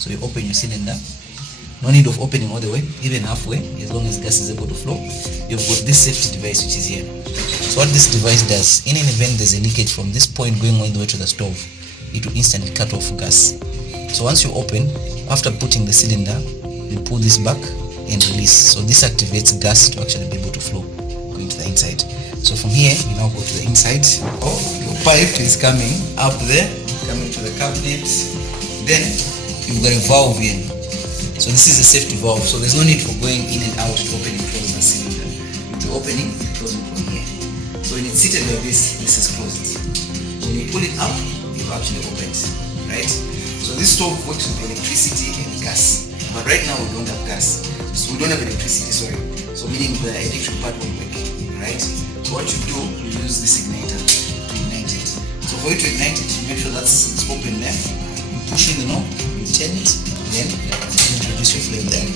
So you open your cylinder. No need of opening all the way, even halfway, as long as gas is able to flow. You've got this safety device which is here. So what this device does, in an event there's a leakage from this point going all the way to the stove, it will instantly cut off gas. So once you open, after putting the cylinder, you pull this back and release. So this activates gas to actually be able to flow going to the inside. So from here, you now go to the inside. Oh, your pipe is coming up there, coming to the cabinet. Then you've got a valve here. So this is a safety valve, so there's no need for going in and out to open and close the cylinder. If you're opening, you're closing from here. So when it's seated like this is closed. When you pull it up, you've actually opened, right? So this stove works with electricity and gas. But right now we don't have gas. So we don't have electricity, sorry. So meaning the electric part won't work, right? So what you do, you use this igniter to ignite it. So for you to ignite it, you make sure it's open there. You push in the knob, you turn it, then introduce your flame there.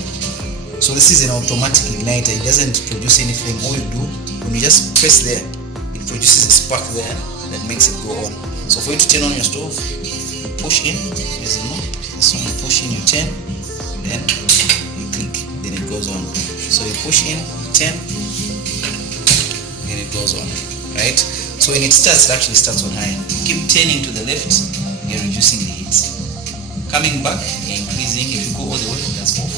So this is an automatic igniter. It doesn't produce any flame. All you do, when you just press there, it produces a spark there that makes it go on. So for you to turn on your stove, you push in, there's a knob. So you push in, you turn, then you click, then it goes on. So you push in, you turn, then it goes on, right? So when it starts, it actually starts on high. You keep turning to the left, you're reducing the heat. Coming back, you're increasing. If you go all the way, that's off.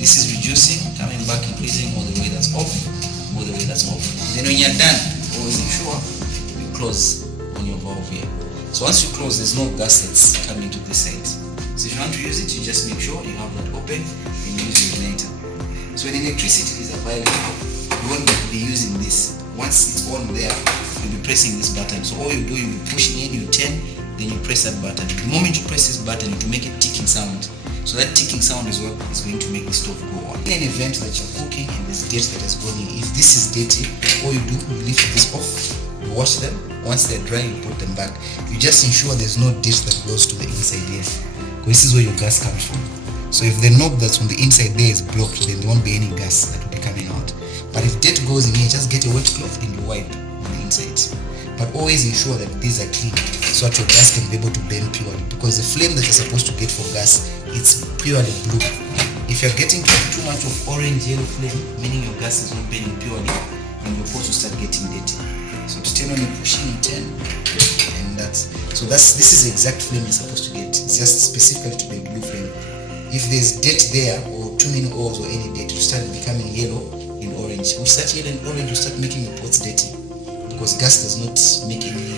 This is reducing, coming back, increasing all the way, that's off, all the way, that's off. Then when you're done, always ensure you close on your valve here. So once you close, there's no gas that's coming to this side. So if you want to use it, you just make sure you have that open and use your igniter. So when electricity is available, you won't be using this. Once it's on there, you'll be pressing this button. So all you do, you push in, you turn, then you press that button. The moment you press this button, it will make a ticking sound. So that ticking sound is what is going to make the stove go on. In an event that you're cooking and there's dirt that is going in, if this is dirty, all you do, you lift this off, you wash them. Once they're dry, you put them back. You just ensure there's no dirt that goes to the inside here. This is where your gas comes from. So if the knob that's on the inside there is blocked, then there won't be any gas that will be coming out. But if dirt goes in here, just get a wet cloth and you wipe on the inside. But always ensure that these are clean so that your gas can be able to burn purely, because the flame that you're supposed to get for gas, it's purely blue. If you're getting too much of orange yellow flame, meaning your gas is not burning purely, then your pot will start getting dirty. So to turn on, you push in, turn, and this is the exact flame you're supposed to get. It's just specifically to be a blue flame. If there's dirt there or too many oils or any dirt, you start becoming yellow and orange. With such yellow and orange, you start making your pots dirty, because gas does not make any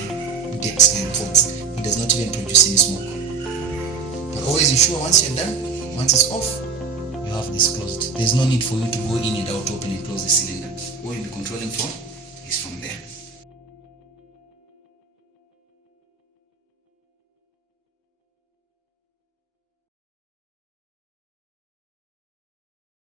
dirt in pots. It does not even produce any smoke. But always ensure once you're done, once it's off, you have this closed. There's no need for you to go in and out, open and close the cylinder. All you'll be controlling from is from there.